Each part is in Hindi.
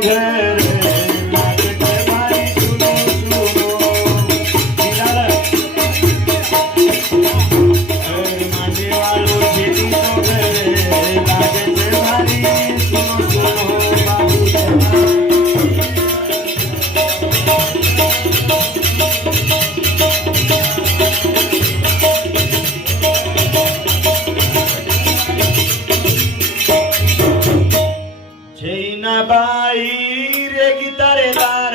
घर लागत भारी सुनो सुनो मांडे वालो छेदी तो घर लागत भारी सुनो सुनो बाबू बाई रे गिटारे दार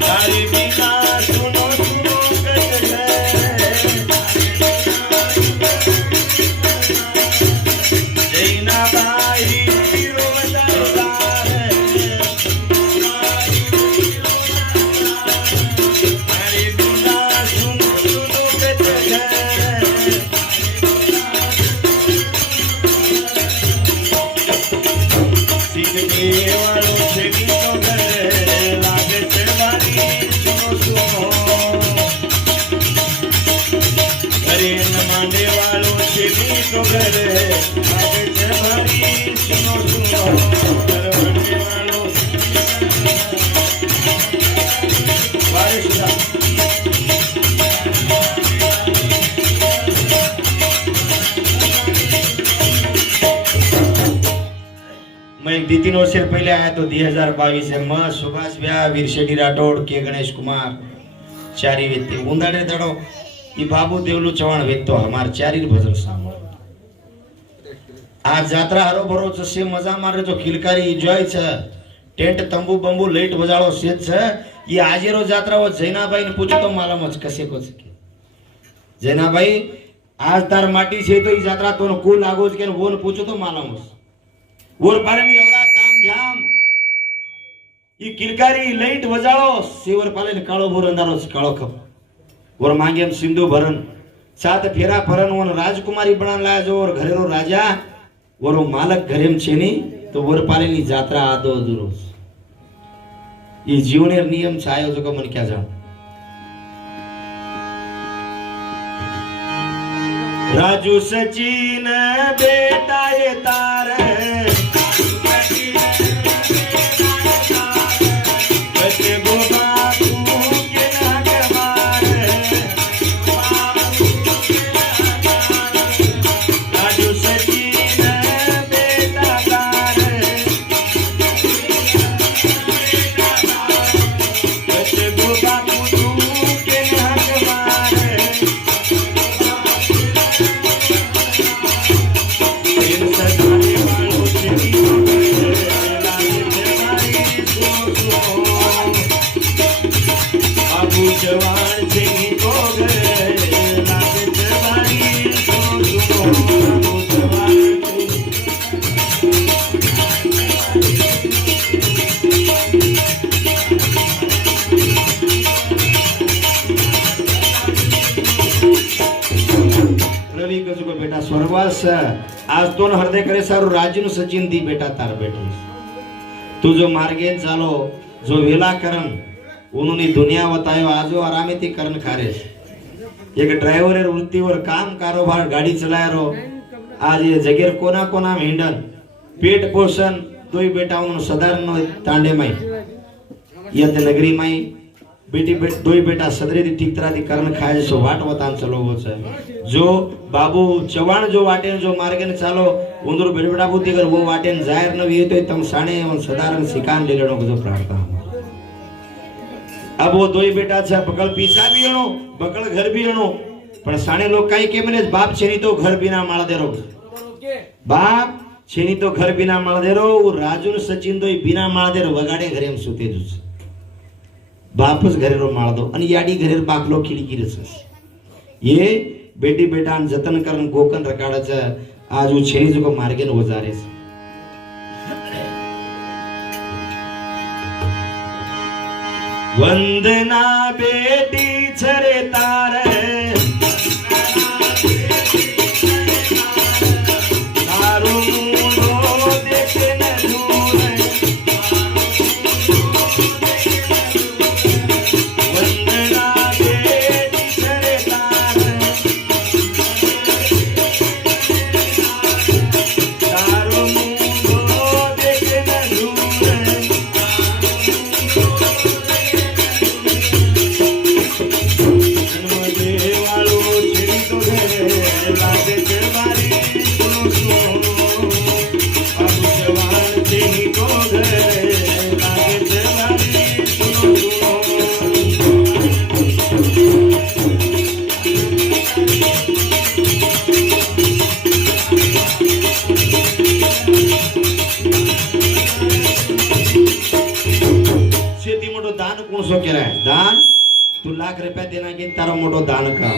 तारी बिना सुनो सुनो कट जैना बाई रो दार तारी बिना सुनो सुनो कट वालों छेदी तो घर लागत भारी सुनो सुनो अरे न मांडे वालों छेदी तो घर लागत भारी सुनो सुनो घर मांडे वालों बारिश मैं 2-3 वर्ष पहले आया तो 2022 है मैं सुभाष व्या वीर शेट्टी राठोड के गणेश कुमार चारी व्यक्ति उंदाडे दड़ो ई बाबू देवलू चव्हाण व्यक्तो हमार चारी भजन सांभळ आज जात्रा हरो भरो जसे मजा मारे जो किलकारी एन्जॉय छ टेंट तंबू बंबू लाइट बजाड़ो सेज छ ये आजेरो जात्रा वो जैनाबाई ने पूछो तो मालूम छ कसे को सके जैनाबाई आज तार माटी छे तो ई जात्रा तो कुल लागोज के वो ने पूछो तो मालूम छ वर पालन एवढा काम जाम ई किलकारी लाइट वजाळो सेवर पालन काळो बोर अंधारो काळो खप वर मांगेम सिंधु भरन सात फेरा फरन वन राजकुमारी बनान लाया जो और घरेरो राजा वरो मालक घरेम छेनी तो वर पालेनी जात्रा आदो दुरोस ई जीवनेर नियम छायो जो मन क्या जान राजू सचिन बेटा ये तार जवान छेदी तो घर लागत भारी सुनो सुनो जवान रवि कसो को बेटा स्वर्गवास आज दोन हृदय करे सारू राजू सचिन दी बेटा तार बेटी तू जो मार्गे चालो जो वेला करन उन्होंने दुनिया बतायो आजो आरामे थी करन खारे एक ड्राइवर वृत्तीवर काम कारोबार गाड़ी चलाया रो आज ये जगेर कोना कोना हिंडन पेट पोषण दोई बेटा उन सदारण तांडे माई यत नगरी माई बेटी दोई बेटा सदरे थी ठीक तरह थी करन खाए सो वाट वतान चलो वो छे जो बाबू चव्हाण जो वाटे जो मार्गे ने चालो उंदर बेटा बुद्धि कर वो वाटे जाहिर न वी तो तम साणे सदारण सिकान ले लेनो जो प्रार्थना अब वो दोई बेटा छे बकल पीछा भी हणो बकल घर भी हणो पण साणे लोग काई के मने बाप छेनी तो घर बिना माळ देरो बाप छेनी तो घर बिना माळ देरो राजू ने सचिन दोई बिना माळ देरो वगाडे घरे में सुते जुस बापस घरे रो माळ दो अन याडी घरे बाकलो खिड़की रसस ये बेटी बेटा जतन करन गोकन रकाडा छे आज उ छेनी जो को मार्गे न वजारे वंदना बेटी छरे तारे तारो मुंडो देखे न दूर वंदना बेटी छरे तारे दान तू ₹1,00,000 देना की तारो मोटो दान का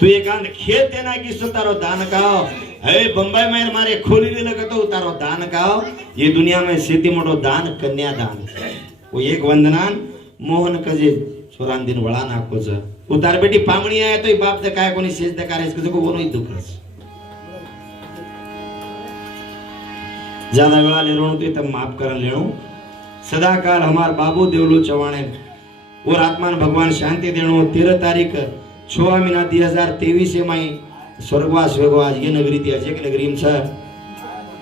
तू एकांत खेत देना की सो तारो दान का हे बंबई में मारे खोली ले लगा तो तारो दान का ये दुनिया में सीधी मोटो दान कन्या दान वो एक वंदनान मोहन कजे छोरान दिन वळा नाखो छ उतार बेटी पामणी आया तो बाप दे काय कोणी शेष दे कार्य इसको को वोनो दुख ज्यादा वेळा लेणो तो तब माफ कर लेणो सदा काल हमार बाबू देवलू चवाणे और आत्मान भगवान शांति देणो 13 तारीख 6 महीना 2023 में स्वर्गवास होगो आज ये नगरी थी अजय नगरी में छ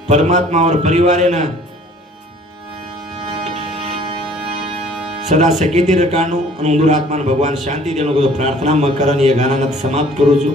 परमात्मा और परिवार ने सदा सकेती रकाणो और उंदुर आत्मा भगवान शांति देनो को प्रार्थना में करन ये गाना समाप्त करू छू।